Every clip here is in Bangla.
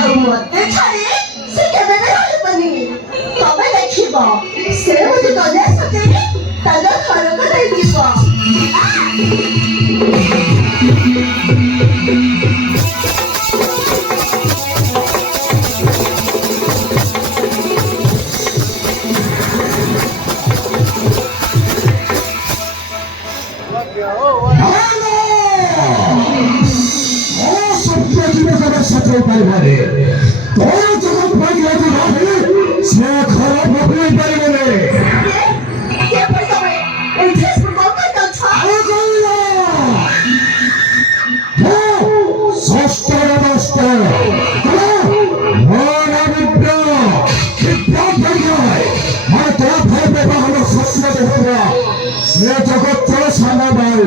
ମୋତେ ଛାଡ଼ି ସେ କେବେ ବି ରହିବନି। ତମେ ଦେଖିବ ସେ ମୋତେ ଗଲେ ସତେବି ତାଙ୍କ ଘରକୁ ନେଇଯିବ। পারিবারে তোর যখন পাইলাতে ভাবে সে খারাপ হয়ে পারিবারে জগৎ চলে সামনে বাইরে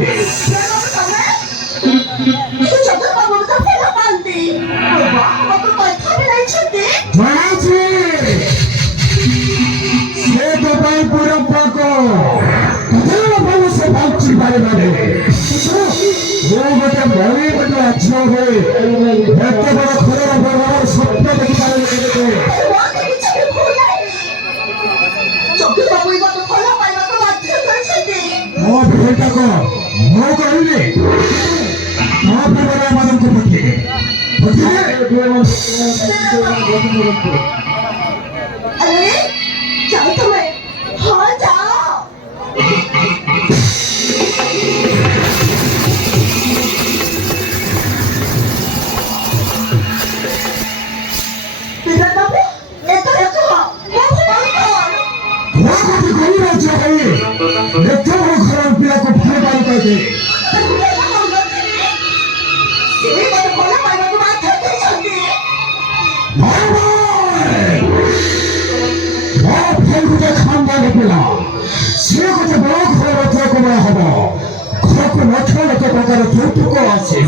সে তো পাই পুরো পাকো ভালো সে ভাবছি বারে বারে গোটে বড়ি বড় আচ্ছা হয়ে এত বড় খরার ব্যবহার স্বপ্ন দেখি পারে ମୋ ଭିଡ଼ଟାକ ମୁଁ କହିଲି ମୋ ଭିଡ଼ରେ ଏମାନଙ୍କୁ ପଠେଇବେ ଯାଅ ତମେ ହଁ ଯାଅ সে কথা বড় ঘরের কমা হব ঘরକୁ ଲକ୍ଷ ଲକ୍ଷ ଟଙ୍କାର ଯୌତୁକ ଅଛି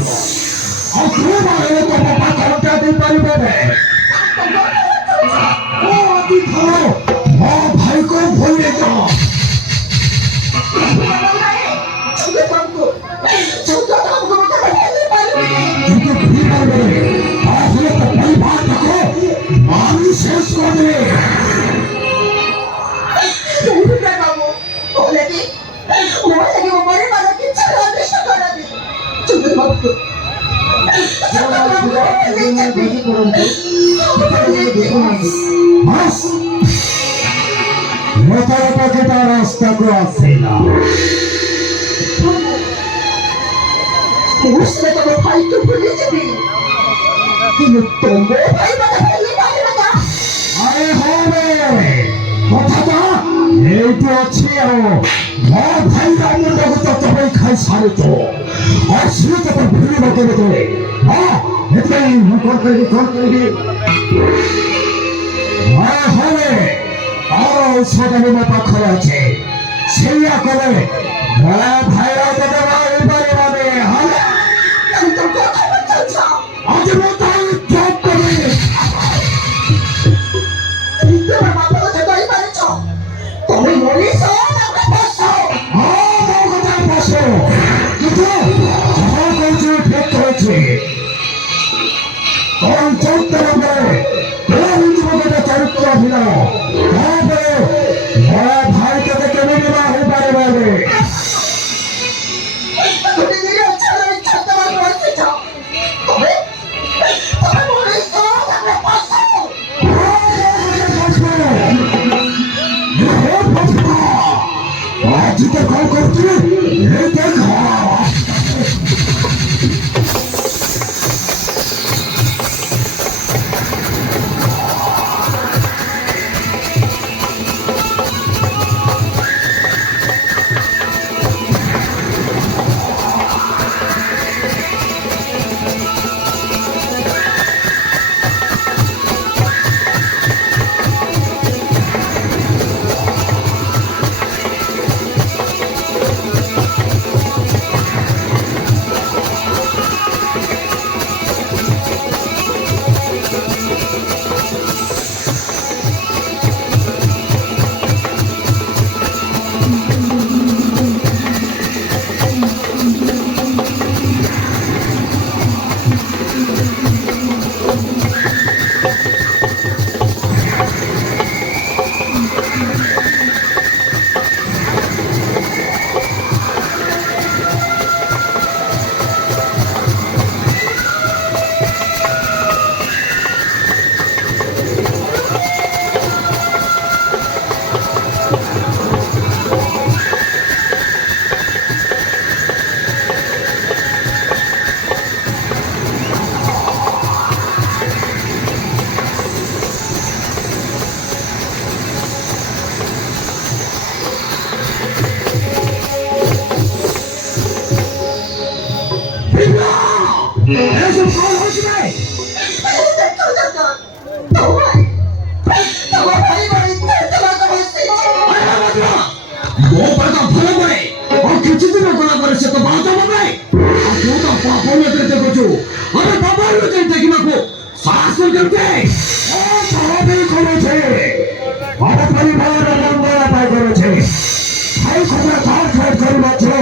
ଆଉ ତୁମମାନେ ତମ ପାଖଟା ଦେଇପାରିବେ ମୋ ଭାଇକୁ ଭୁଲି ଯାଅ তাহলে তো পরিবারটাকে মানুষ শেষ করবে মোটামুটি রাস্তাকে আসে না তবে ভাইকে ভুলে যাবি কিন্তু তোমার ভাই বাধা ফেললে পারবে না আরে হবে কথাটা এইটু ଅଛି ଆଉ ମୋ ଭାଇ ମୁଣ୍ଡକୁ ତ ତମେ ଖାଇ ସାରିଛ ଆଉ ସିଏ ତତେ ଭୁଲିବ କେବେ ତଳେ ହଁ ଏଥିପାଇଁ ମୁଁ କଣ କରିବି হবে ଆଉ ଔଷଧ ବି ମୋ ପାଖରେ ଅଛି ସେଇଆ କଲେ ମୋ ଭାଇର ତତେ ମାରିପାରିବନି ହେଲା ଆଜି ମୁଁ ତାକୁ ଚୁପ୍ କରିବି তুমি মনীষ ভাই তোকে কেমনি না হয়ে পারে আজকে কল করছি ভালো হয়েছে তোমার পরিবারের তোমাকে বসেছি वो बड़ा भला बने और किसी दिन कोला करे से तो बात हो गई तू तो पापा ने करते कुछ अरे पापा ने करते कि मको सास ने करते ओ साहब करे छे अरे परिवार लंबा पाई करे छे भाई खोला घर घर कर मछो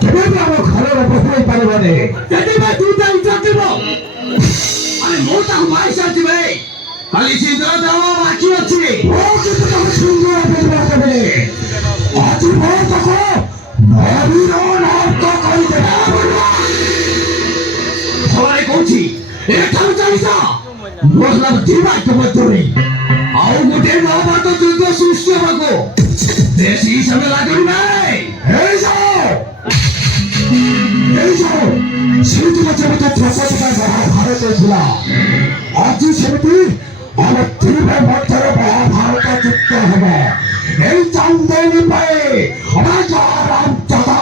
केबे हम घरे बसई परिवारे यदि मैं तू तो इज्जत देबो अरे मोटा माई साथी भाई खाली चिंता दावा बाकी अछि ओ कितना सुंदर परिवार करे आज बहुत को नवीनो नाम का कोई देना हमारे कोची एक थाउ चालीसा मतलब दिमाग के मत आओ मुझे ना बात तो तो सुस्त बको देसी समय लागल नहीं हे जाओ सिर्फ बच्चे तो प्रसाद का भारत खुला आज सेमती और तीन मटर भारत যুক্ত হবে এই চান্দেরি পায়ে রাম চাঁদা